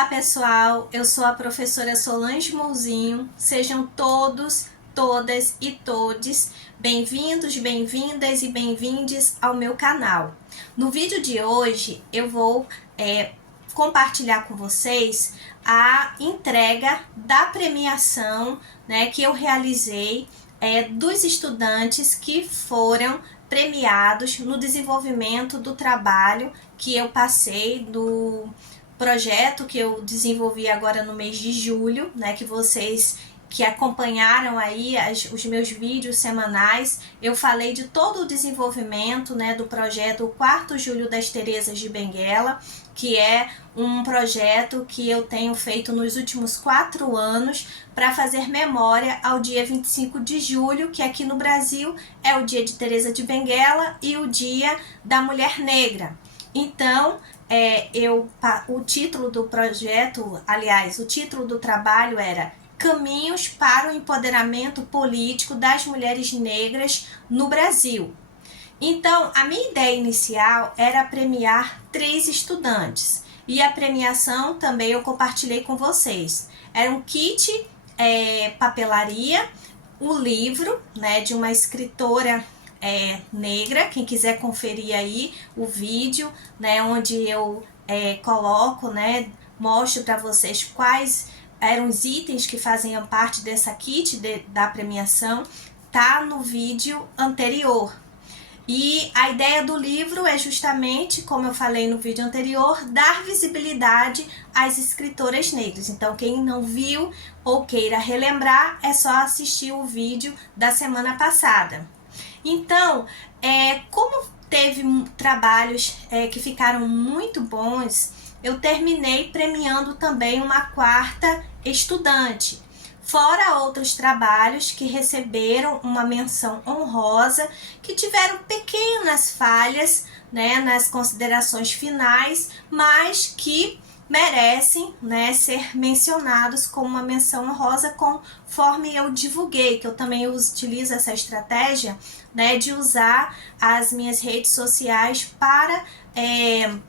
Olá pessoal, eu sou a professora Solange Mouzinho, sejam todos, todas e todes bem-vindos, bem-vindas e bem-vindes ao meu canal. No vídeo de hoje eu vou compartilhar com vocês a entrega da premiação que eu realizei dos estudantes que foram premiados no desenvolvimento do trabalho que eu passei do projeto que eu desenvolvi agora no mês de julho, que vocês que acompanharam aí os meus vídeos semanais, eu falei de todo o desenvolvimento do projeto o 4º Júlio das Terezas de Benguela, que é um projeto que eu tenho feito nos últimos 4 anos para fazer memória ao dia 25 de julho, que aqui no Brasil é o dia de Teresa de Benguela e o dia da Mulher Negra. Então, o título do projeto, aliás, o título do trabalho era Caminhos para o Empoderamento Político das Mulheres Negras no Brasil. Então, a minha ideia inicial era premiar 3 estudantes. E a premiação também eu compartilhei com vocês. Era um kit papelaria, o livro de uma escritora negra. Quem quiser conferir aí o vídeo, onde eu coloco, mostro para vocês quais eram os itens que faziam parte dessa kit da premiação, tá no vídeo anterior. E a ideia do livro é justamente, como eu falei no vídeo anterior, dar visibilidade às escritoras negras. Então, quem não viu ou queira relembrar, é só assistir o vídeo da semana passada. Então, como teve trabalhos que ficaram muito bons, eu terminei premiando também uma 4ª estudante, fora outros trabalhos que receberam uma menção honrosa, que tiveram pequenas falhas nas considerações finais, mas que merecem ser mencionados como uma menção honrosa, conforme eu divulguei, que eu também utilizo essa estratégia de usar as minhas redes sociais para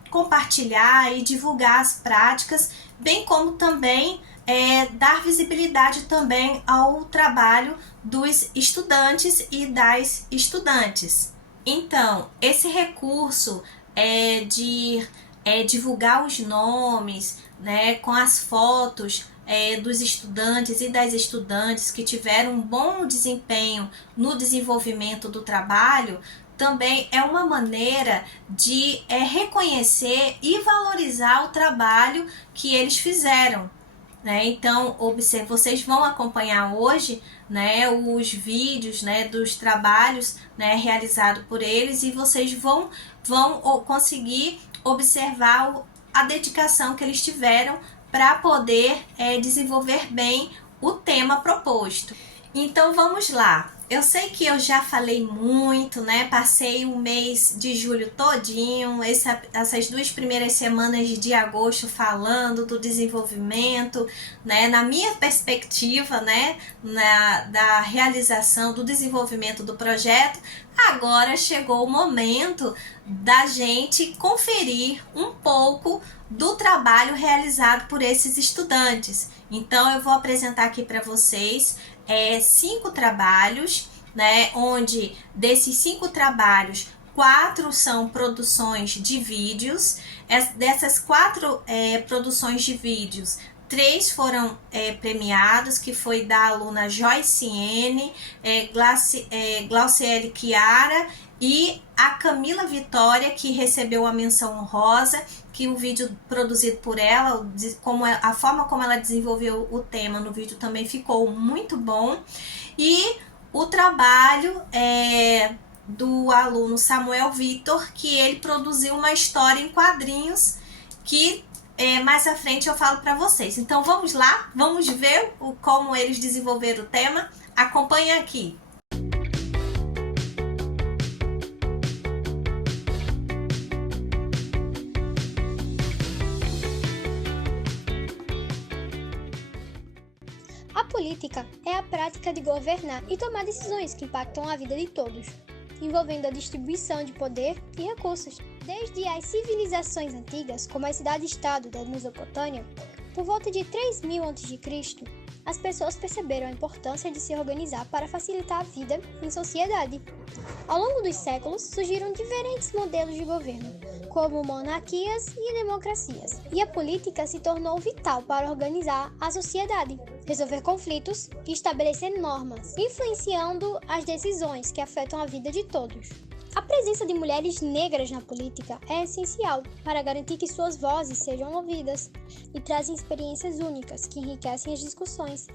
compartilhar e divulgar as práticas, bem como também dar visibilidade também ao trabalho dos estudantes e das estudantes. Então, esse recurso de divulgar os nomes, com as fotos dos estudantes e das estudantes que tiveram um bom desempenho no desenvolvimento do trabalho, também é uma maneira de reconhecer e valorizar o trabalho que eles fizeram. Então, observe, vocês vão acompanhar hoje os vídeos dos trabalhos realizados por eles, e vocês vão conseguir observar a dedicação que eles tiveram para poder desenvolver bem o tema proposto. Então vamos lá. Eu sei que eu já falei muito, passei o mês de julho todinho, essas 2 primeiras semanas de agosto falando do desenvolvimento, na minha perspectiva, da realização do desenvolvimento do projeto. Agora chegou o momento da gente conferir um pouco do trabalho realizado por esses estudantes. Então eu vou apresentar aqui para vocês 5 trabalhos, onde desses 5 trabalhos, 4 são produções de vídeos. Dessas 4 produções de vídeos, 3 foram premiados, que foi da aluna Joyce N, Glauciele Chiara e a Camila Vitória, que recebeu a menção honrosa, que o vídeo produzido por ela, a forma como ela desenvolveu o tema no vídeo também ficou muito bom. E o trabalho do aluno Samuel Vitor, que ele produziu uma história em quadrinhos que mais à frente eu falo para vocês. Então vamos lá, vamos ver como eles desenvolveram o tema. Acompanhe aqui. A política é a prática de governar e tomar decisões que impactam a vida de todos, envolvendo a distribuição de poder e recursos. Desde as civilizações antigas, como as cidades-estado da Mesopotâmia, Por volta de 3000 a.C., as pessoas perceberam a importância de se organizar para facilitar a vida em sociedade. Ao longo dos séculos, surgiram diferentes modelos de governo, como monarquias e democracias, e a política se tornou vital para organizar a sociedade, resolver conflitos e estabelecer normas, influenciando as decisões que afetam a vida de todos. A presença de mulheres negras na política é essencial para garantir que suas vozes sejam ouvidas e trazem experiências únicas que enriquecem as discussões,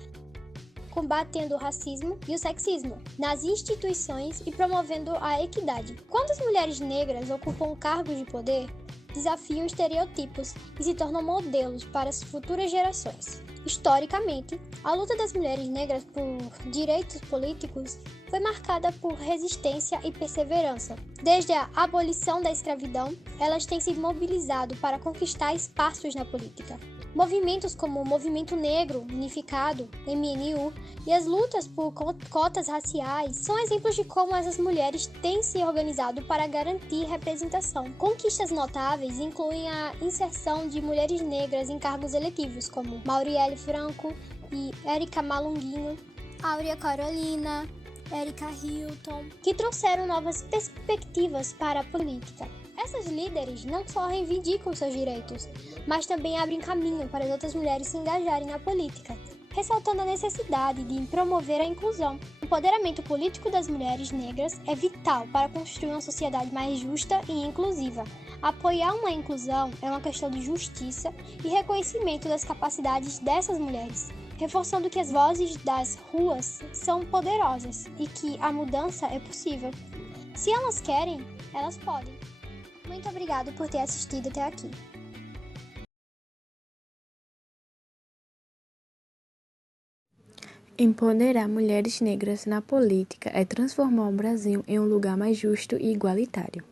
combatendo o racismo e o sexismo nas instituições e promovendo a equidade. Quando as mulheres negras ocupam cargos de poder, desafiam estereotipos e se tornam modelos para as futuras gerações. Historicamente, a luta das mulheres negras por direitos políticos foi marcada por resistência e perseverança. Desde a abolição da escravidão, elas têm se mobilizado para conquistar espaços na política. Movimentos como o Movimento Negro Unificado, MNU, e as lutas por cotas raciais são exemplos de como essas mulheres têm se organizado para garantir representação. Conquistas notáveis incluem a inserção de mulheres negras em cargos eletivos, como Marielle Franco e Érica Malunguinho, Áurea Carolina, Erika Hilton, que trouxeram novas perspectivas para a política. Essas líderes não só reivindicam seus direitos, mas também abrem caminho para as outras mulheres se engajarem na política, ressaltando a necessidade de promover a inclusão. O empoderamento político das mulheres negras é vital para construir uma sociedade mais justa e inclusiva. Apoiar uma inclusão é uma questão de justiça e reconhecimento das capacidades dessas mulheres, reforçando que as vozes das ruas são poderosas e que a mudança é possível. Se elas querem, elas podem. Muito obrigado por ter assistido até aqui. Empoderar mulheres negras na política é transformar o Brasil em um lugar mais justo e igualitário.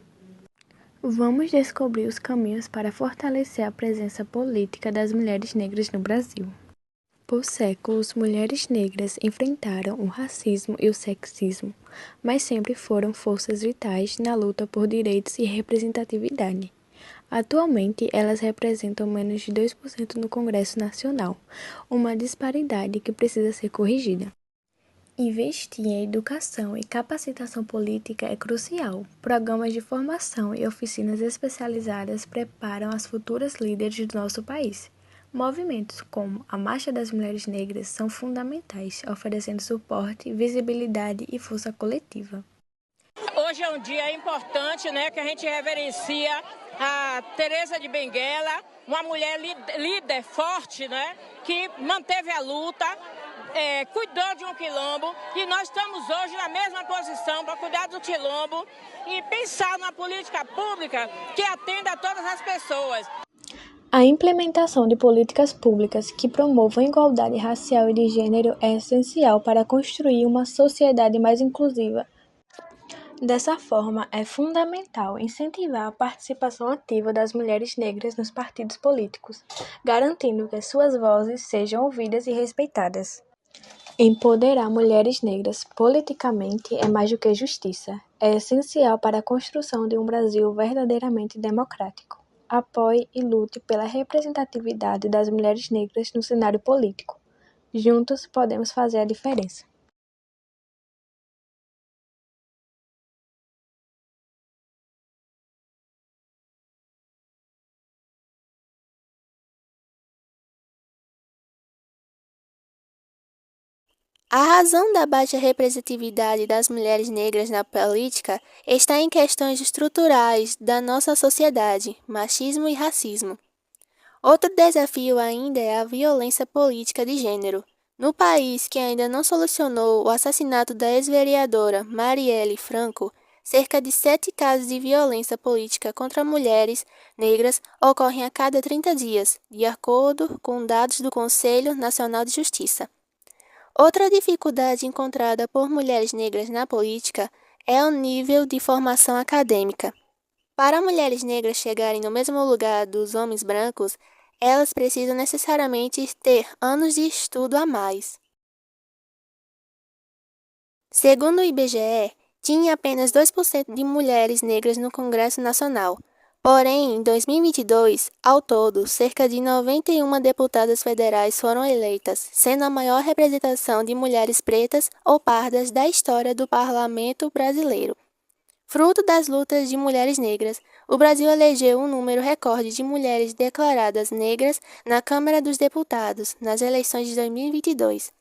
Vamos descobrir os caminhos para fortalecer a presença política das mulheres negras no Brasil. Por séculos, mulheres negras enfrentaram o racismo e o sexismo, mas sempre foram forças vitais na luta por direitos e representatividade. Atualmente, elas representam menos de 2% no Congresso Nacional, uma disparidade que precisa ser corrigida. Investir em educação e capacitação política é crucial. Programas de formação e oficinas especializadas preparam as futuras líderes do nosso país. Movimentos como a Marcha das Mulheres Negras são fundamentais, oferecendo suporte, visibilidade e força coletiva. Hoje é um dia importante, que a gente reverencia a Teresa de Benguela, uma mulher líder forte, que manteve a luta, cuidou de um quilombo, e nós estamos hoje na mesma posição para cuidar do quilombo e pensar numa política pública que atenda a todas as pessoas. A implementação de políticas públicas que promovam a igualdade racial e de gênero é essencial para construir uma sociedade mais inclusiva. Dessa forma, é fundamental incentivar a participação ativa das mulheres negras nos partidos políticos, garantindo que suas vozes sejam ouvidas e respeitadas. Empoderar mulheres negras politicamente é mais do que justiça. É essencial para a construção de um Brasil verdadeiramente democrático. Apoie e lute pela representatividade das mulheres negras no cenário político. Juntos podemos fazer a diferença. A razão da baixa representatividade das mulheres negras na política está em questões estruturais da nossa sociedade, machismo e racismo. Outro desafio ainda é a violência política de gênero. No país que ainda não solucionou o assassinato da ex-vereadora Marielle Franco, cerca de 7 casos de violência política contra mulheres negras ocorrem a cada 30 dias, de acordo com dados do Conselho Nacional de Justiça. Outra dificuldade encontrada por mulheres negras na política é o nível de formação acadêmica. Para mulheres negras chegarem no mesmo lugar dos homens brancos, elas precisam necessariamente ter anos de estudo a mais. Segundo o IBGE, tinha apenas 2% de mulheres negras no Congresso Nacional. Porém, em 2022, ao todo, cerca de 91 deputadas federais foram eleitas, sendo a maior representação de mulheres pretas ou pardas da história do parlamento brasileiro. Fruto das lutas de mulheres negras, o Brasil elegeu um número recorde de mulheres declaradas negras na Câmara dos Deputados nas eleições de 2022.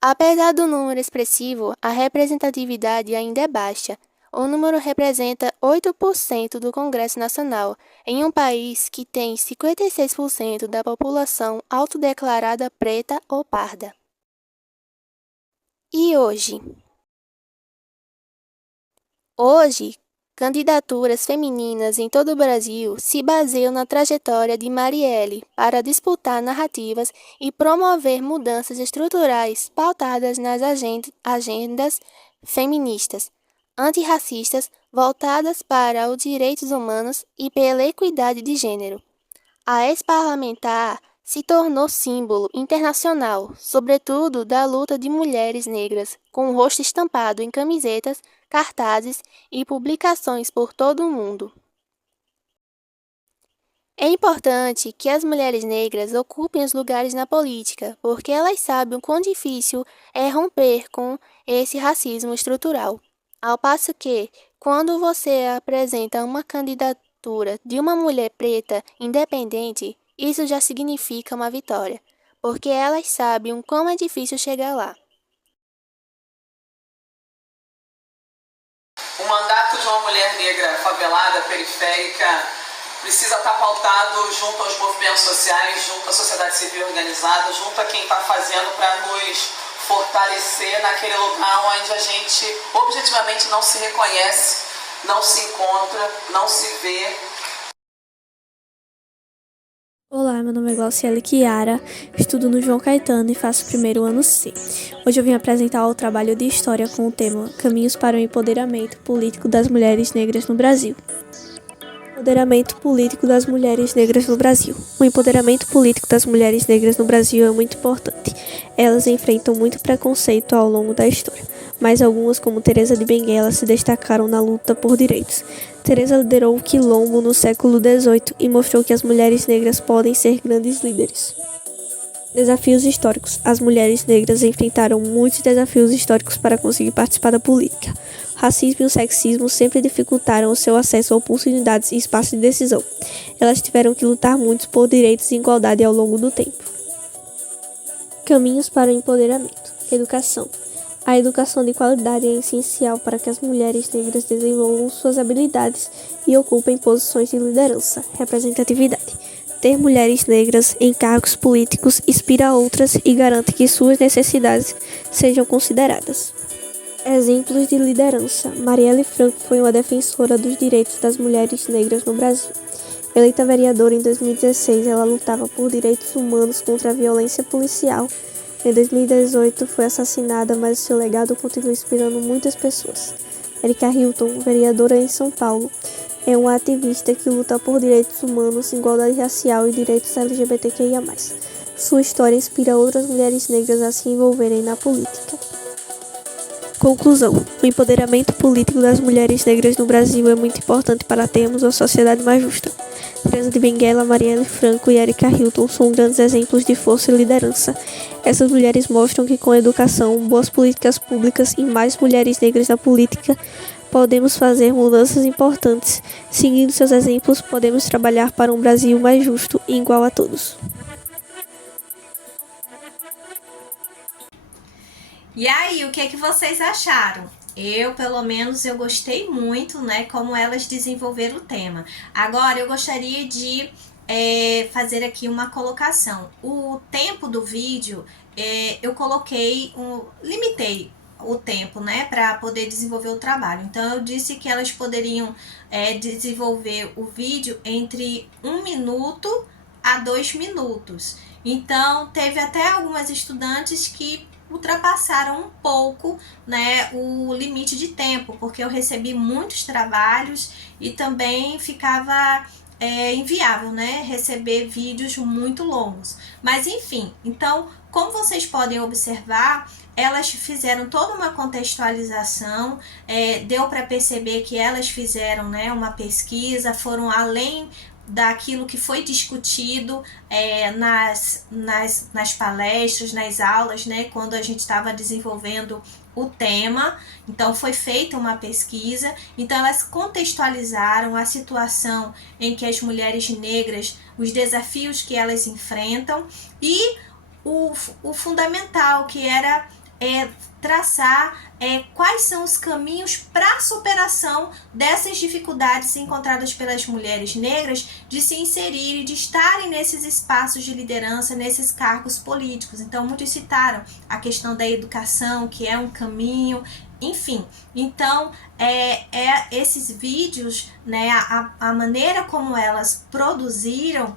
Apesar do número expressivo, a representatividade ainda é baixa. O número representa 8% do Congresso Nacional, em um país que tem 56% da população autodeclarada preta ou parda. E hoje? Hoje, candidaturas femininas em todo o Brasil se baseiam na trajetória de Marielle para disputar narrativas e promover mudanças estruturais pautadas nas agendas feministas, antirracistas, voltadas para os direitos humanos e pela equidade de gênero. A ex-parlamentar se tornou símbolo internacional, sobretudo da luta de mulheres negras, com o rosto estampado em camisetas, cartazes e publicações por todo o mundo. É importante que as mulheres negras ocupem os lugares na política, porque elas sabem o quão difícil é romper com esse racismo estrutural. Ao passo que, quando você apresenta uma candidatura de uma mulher preta independente, isso já significa uma vitória, porque elas sabem o quão é difícil chegar lá. O mandato de uma mulher negra favelada, periférica, precisa estar pautado junto aos movimentos sociais, junto à sociedade civil organizada, junto a quem está fazendo para nos fortalecer naquele lugar onde a gente objetivamente não se reconhece, não se encontra, não se vê. Olá, meu nome é Glauciele Chiara, estudo no João Caetano e faço o primeiro ano C. Hoje eu vim apresentar o trabalho de História com o tema Caminhos para o Empoderamento Político das Mulheres Negras no Brasil. Empoderamento político das mulheres negras no Brasil. O empoderamento político das mulheres negras no Brasil é muito importante. Elas enfrentam muito preconceito ao longo da história, mas algumas, como Teresa de Benguela, se destacaram na luta por direitos. Teresa liderou o Quilombo no século XVIII e mostrou que as mulheres negras podem ser grandes líderes. Desafios históricos. As mulheres negras enfrentaram muitos desafios históricos para conseguir participar da política. O racismo e o sexismo sempre dificultaram o seu acesso a oportunidades e espaços de decisão. Elas tiveram que lutar muito por direitos e igualdade ao longo do tempo. Caminhos para o empoderamento. Educação. A educação de qualidade é essencial para que as mulheres negras desenvolvam suas habilidades e ocupem posições de liderança, representatividade. Ter mulheres negras em cargos políticos inspira outras e garante que suas necessidades sejam consideradas. Exemplos de liderança. Marielle Franco foi uma defensora dos direitos das mulheres negras no Brasil. Eleita vereadora em 2016, ela lutava por direitos humanos contra a violência policial. Em 2018, foi assassinada, mas seu legado continua inspirando muitas pessoas. Erika Hilton, vereadora em São Paulo, é uma ativista que luta por direitos humanos, igualdade racial e direitos LGBTQIA+. Sua história inspira outras mulheres negras a se envolverem na política. Conclusão. O empoderamento político das mulheres negras no Brasil é muito importante para termos uma sociedade mais justa. Teresa de Benguela, Marielle Franco e Erika Hilton são grandes exemplos de força e liderança. Essas mulheres mostram que com educação, boas políticas públicas e mais mulheres negras na política, podemos fazer mudanças importantes. Seguindo seus exemplos, podemos trabalhar para um Brasil mais justo e igual a todos. E aí, o que é que vocês acharam? Pelo menos, eu gostei muito, né, como elas desenvolveram o tema. Agora, eu gostaria de fazer aqui uma colocação. O tempo do vídeo, eu limitei o tempo, né, para poder desenvolver o trabalho. Então, eu disse que elas poderiam desenvolver o vídeo entre 1 minuto a 2 minutos. Então, teve até algumas estudantes que ultrapassaram um pouco, né, o limite de tempo, porque eu recebi muitos trabalhos e também ficava inviável, né, receber vídeos muito longos. Mas enfim, então, como vocês podem observar, elas fizeram toda uma contextualização, deu para perceber que elas fizeram, né, uma pesquisa, foram além daquilo que foi discutido nas palestras, nas aulas, né, quando a gente estava desenvolvendo o tema. Então foi feita uma pesquisa, então elas contextualizaram a situação em que as mulheres negras, os desafios que elas enfrentam e o fundamental, que era traçar quais são os caminhos para a superação dessas dificuldades encontradas pelas mulheres negras de se inserirem, de estarem nesses espaços de liderança, nesses cargos políticos. Então, muitos citaram a questão da educação, que é um caminho, enfim. Então, esses vídeos, né, a maneira como elas produziram,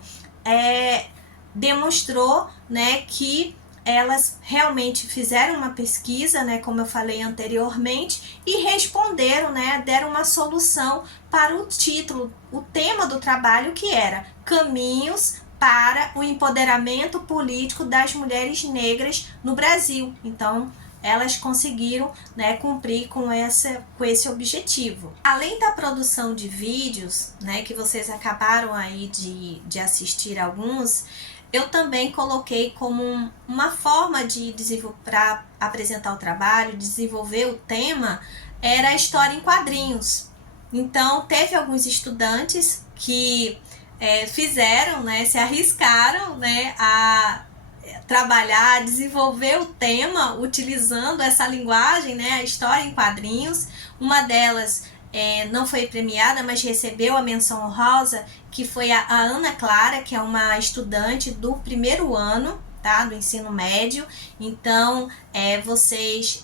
demonstrou, né, que elas realmente fizeram uma pesquisa, né, como eu falei anteriormente, e responderam, né, deram uma solução para o título, o tema do trabalho, que era Caminhos para o Empoderamento Político das Mulheres Negras no Brasil. Então, elas conseguiram, né, cumprir com esse objetivo. Além da produção de vídeos, né, que vocês acabaram aí de assistir alguns, eu também coloquei como uma forma de para apresentar o trabalho, desenvolver o tema, era a história em quadrinhos. Então, teve alguns estudantes que fizeram, né, se arriscaram, né, a trabalhar, a desenvolver o tema utilizando essa linguagem, né, a história em quadrinhos. Uma delas não foi premiada, mas recebeu a menção honrosa, que foi a Ana Clara, que é uma estudante do primeiro ano, tá, do ensino médio. Então, vocês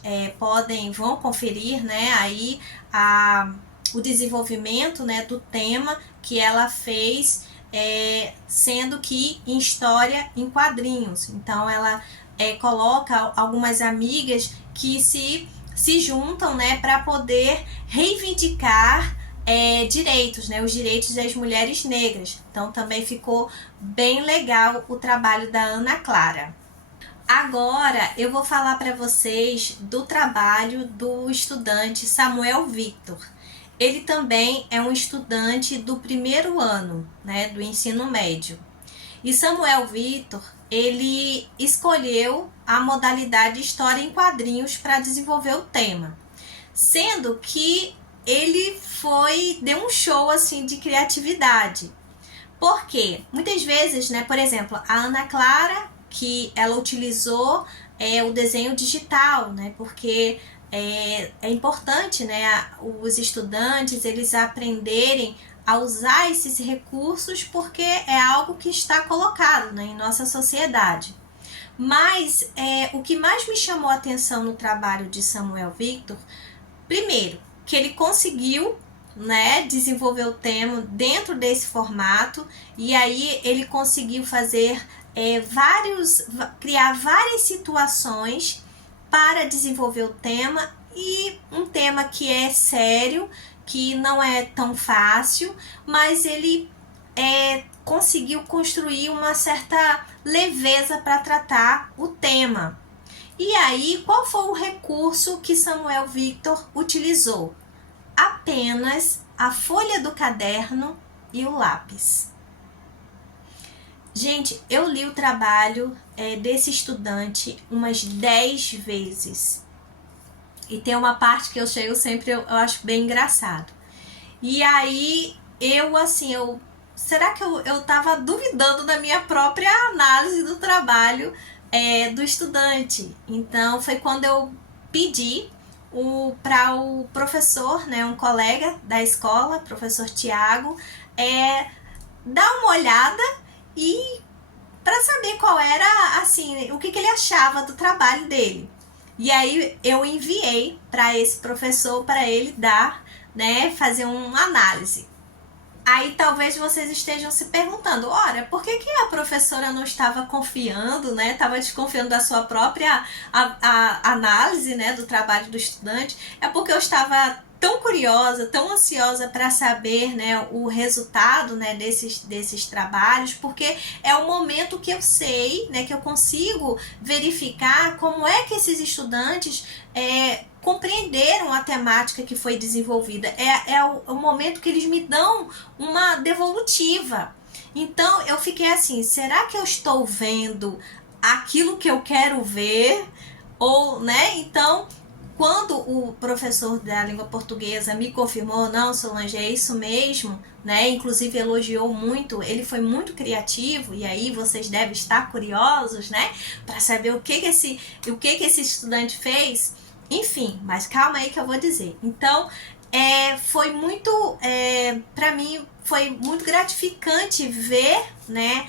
vão conferir, né, aí o desenvolvimento, né, do tema que ela fez, sendo que em história em quadrinhos. Então, ela coloca algumas amigas que se juntam, né, para poder reivindicar direitos, né, os direitos das mulheres negras. Então também ficou bem legal o trabalho da Ana Clara. Agora eu vou falar para vocês do trabalho do estudante Samuel Victor. Ele também é um estudante do primeiro ano, né, do ensino médio. E Samuel Victor, ele escolheu a modalidade História em Quadrinhos para desenvolver o tema, sendo que ele deu um show assim de criatividade. Porque muitas vezes, né, por exemplo, a Ana Clara, que ela utilizou o desenho digital, né, porque é importante, né, os estudantes eles aprenderem a usar esses recursos, porque é algo que está colocado, né, em nossa sociedade. Mas o que mais me chamou a atenção no trabalho de Samuel Victor, primeiro, que ele conseguiu, né, desenvolver o tema dentro desse formato, e aí ele conseguiu fazer criar várias situações para desenvolver o tema, e um tema que é sério, que não é tão fácil, mas ele conseguiu construir uma certa leveza para tratar o tema. E aí, qual foi o recurso que Samuel Victor utilizou? Apenas a folha do caderno e o lápis. Gente, eu li o trabalho desse estudante umas 10 vezes. E tem uma parte que eu chego sempre, eu acho bem engraçado. E aí, será que eu tava duvidando da minha própria análise do trabalho do estudante? Então, foi quando eu pedi para o professor, né, um colega da escola, professor Tiago, dar uma olhada e para saber qual era, assim, o que ele achava do trabalho dele. E aí eu enviei para esse professor para ele dar, né, fazer uma análise. Aí talvez vocês estejam se perguntando, ora, por que a professora não estava confiando, né? Estava desconfiando da sua própria análise, né, do trabalho do estudante? É porque eu estava tão curiosa, tão ansiosa para saber, né, o resultado, né, desses trabalhos, porque é o momento que eu sei, né, que eu consigo verificar como é que esses estudantes compreenderam a temática que foi desenvolvida. É o momento que eles me dão uma devolutiva. Então eu fiquei assim, será que eu estou vendo aquilo que eu quero ver? Ou, né, então... Quando o professor da língua portuguesa me confirmou, não, Solange, é isso mesmo, né? Inclusive elogiou muito, ele foi muito criativo, e aí vocês devem estar curiosos, né? Para saber o que esse estudante fez. Enfim, mas calma aí que eu vou dizer. Então, foi muito, para mim, foi muito gratificante ver, né,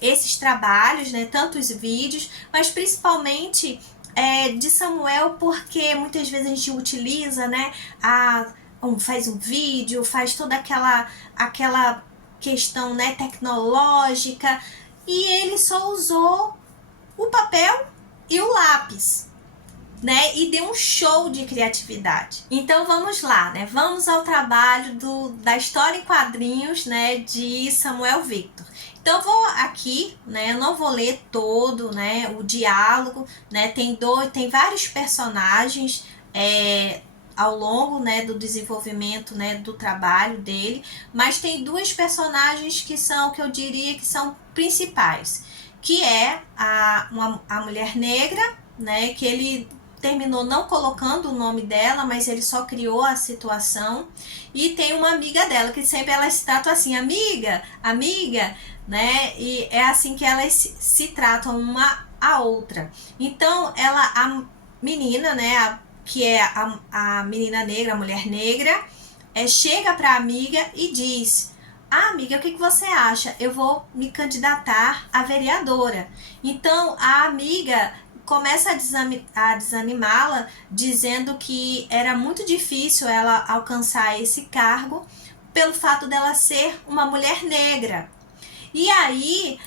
esses trabalhos, né? Tantos vídeos, mas principalmente... de Samuel, porque muitas vezes a gente utiliza, né, faz um vídeo, faz toda aquela questão, né, tecnológica, e ele só usou o papel e o lápis, né, e deu um show de criatividade. Então vamos lá, né, vamos ao trabalho da história em quadrinhos, né, de Samuel Victor. Então eu vou aqui, né, eu não vou ler todo, né, o diálogo, né, tem vários personagens ao longo, né, do desenvolvimento, né, do trabalho dele, mas tem duas personagens que eu diria que são principais, que é a mulher negra, né, que ele terminou não colocando o nome dela, mas ele só criou a situação, e tem uma amiga dela, que sempre elas se tratam assim, amiga, né, e é assim que elas se tratam uma a outra. Então, a menina, né, que é a menina negra, a mulher negra, chega para a amiga e diz: amiga, o que você acha? Eu vou me candidatar a vereadora. Então, a amiga começa a desanimá-la, dizendo que era muito difícil ela alcançar esse cargo pelo fato dela ser uma mulher negra. E aí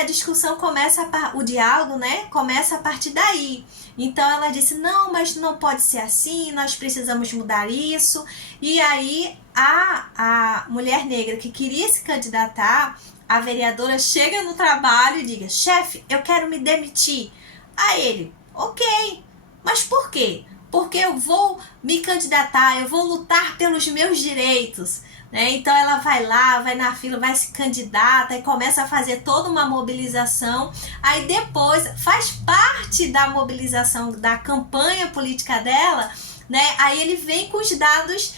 a discussão começa, o diálogo, né, começa a partir daí. Então ela disse: não, mas não pode ser assim, nós precisamos mudar isso. E aí a mulher negra que queria se candidatar a vereadora chega no trabalho e diga: chefe, eu quero me demitir. Aí ele: ok, mas por quê? Porque eu vou me candidatar, eu vou lutar pelos meus direitos, né? Então ela vai lá, vai na fila, vai se candidata e começa a fazer toda uma mobilização. Aí depois faz parte da mobilização da campanha política dela, né? Aí ele vem com os dados,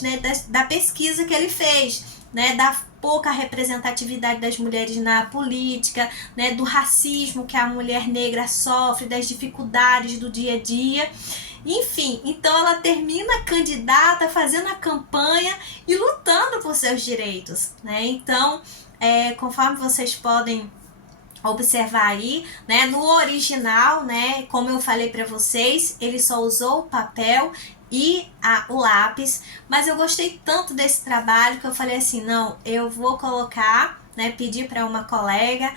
né, da pesquisa que ele fez, né, da pouca representatividade das mulheres na política, né, do racismo que a mulher negra sofre, das dificuldades do dia a dia. Enfim, então ela termina candidata, fazendo a campanha e lutando por seus direitos, né? Então, conforme vocês podem observar aí, né, no original, né, como eu falei para vocês, ele só usou o papel e o lápis, mas eu gostei tanto desse trabalho que eu falei assim: não, eu vou colocar, né, pedir para uma colega,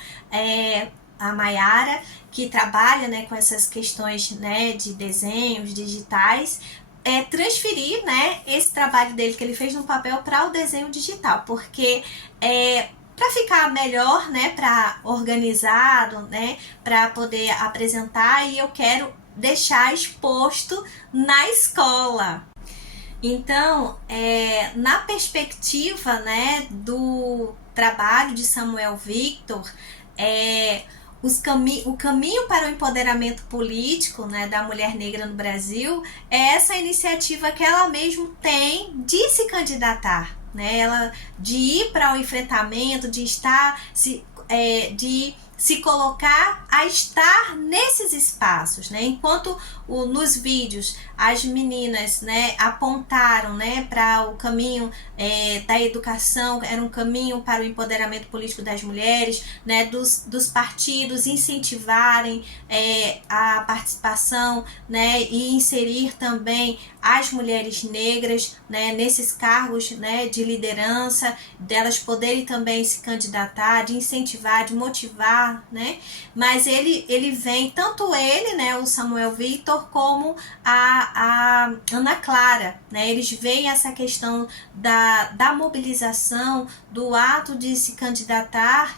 a Mayara, que trabalha, né, com essas questões, né, de desenhos digitais, transferir, né, esse trabalho dele que ele fez no papel para o desenho digital, porque para ficar melhor, né, para organizado, né, para poder apresentar, e eu quero deixar exposto na escola. Então, na perspectiva, né, do trabalho de Samuel Victor, o caminho para o empoderamento político, né, da mulher negra no Brasil é essa iniciativa que ela mesmo tem de se candidatar, né, de ir para o enfrentamento, de se colocar a estar nesses espaços, né? Enquanto nos vídeos as meninas, né, apontaram, né, para o caminho da educação, era um caminho para o empoderamento político das mulheres, né, dos partidos incentivarem a participação, né, e inserir também as mulheres negras, né, nesses cargos, né, de liderança, delas poderem também se candidatar, de incentivar, de motivar, lá, né? Mas ele vem, tanto ele, né, o Samuel Victor, como a Ana Clara, né? Eles veem essa questão da mobilização, do ato de se candidatar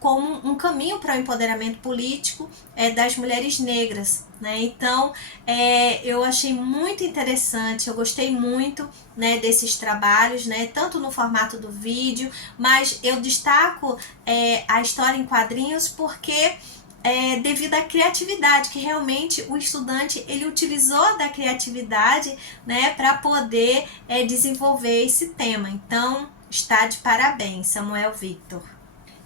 como um caminho para o empoderamento político das mulheres negras, né? Então, eu achei muito interessante, eu gostei muito, né, desses trabalhos, né, tanto no formato do vídeo, mas eu destaco a história em quadrinhos porque devido à criatividade, que realmente o estudante ele utilizou da criatividade, né, para poder desenvolver esse tema. Então, está de parabéns, Samuel Victor.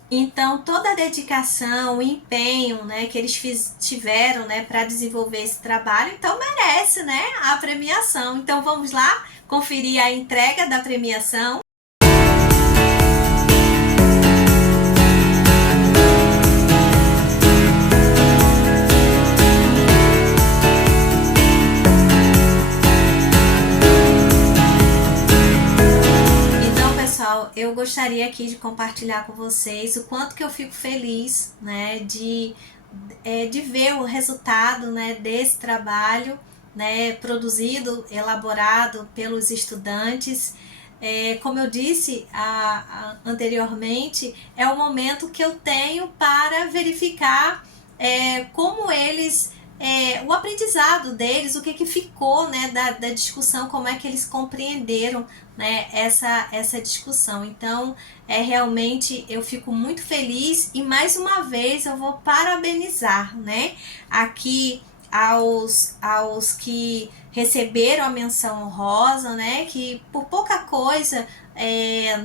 Então, toda a dedicação, o empenho, né, que eles tiveram, né, para desenvolver esse trabalho, então merece, né, a premiação. Então, vamos lá conferir a entrega da premiação. Eu gostaria aqui de compartilhar com vocês o quanto que eu fico feliz, né, de ver o resultado, né, desse trabalho, né, produzido, elaborado pelos estudantes. Como eu disse anteriormente, é o momento que eu tenho para verificar como eles... o aprendizado deles, o que ficou, né, da discussão, como é que eles compreenderam, né, essa discussão. Então, realmente eu fico muito feliz e mais uma vez eu vou parabenizar, né, aqui aos que receberam a menção honrosa, né, que por pouca coisa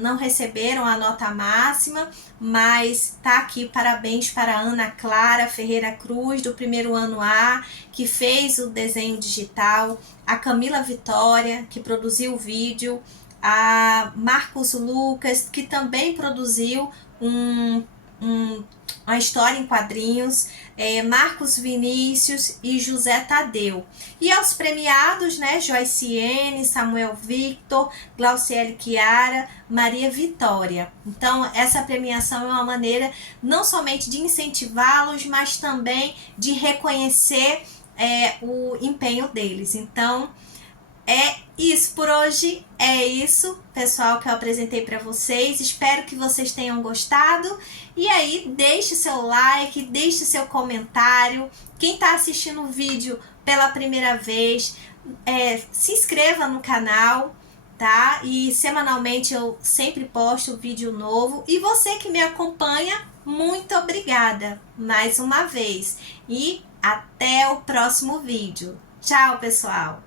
não receberam a nota máxima, mas tá aqui parabéns para a Ana Clara Ferreira Cruz, do primeiro ano A, que fez o desenho digital, a Camila Vitória, que produziu o vídeo, a Marcos Lucas, que também produziu uma história em quadrinhos, Marcos Vinícius e José Tadeu. E aos premiados, né, Joyciene, Samuel Victor, Glauciele Chiara, Maria Vitória. Então, essa premiação é uma maneira não somente de incentivá-los, mas também de reconhecer o empenho deles. Então, é isso por hoje, é isso, pessoal, que eu apresentei para vocês. Espero que vocês tenham gostado. E aí, deixe seu like, deixe seu comentário. Quem está assistindo o vídeo pela primeira vez, se inscreva no canal, tá? E semanalmente eu sempre posto vídeo novo. E você que me acompanha, muito obrigada mais uma vez. E até o próximo vídeo. Tchau, pessoal!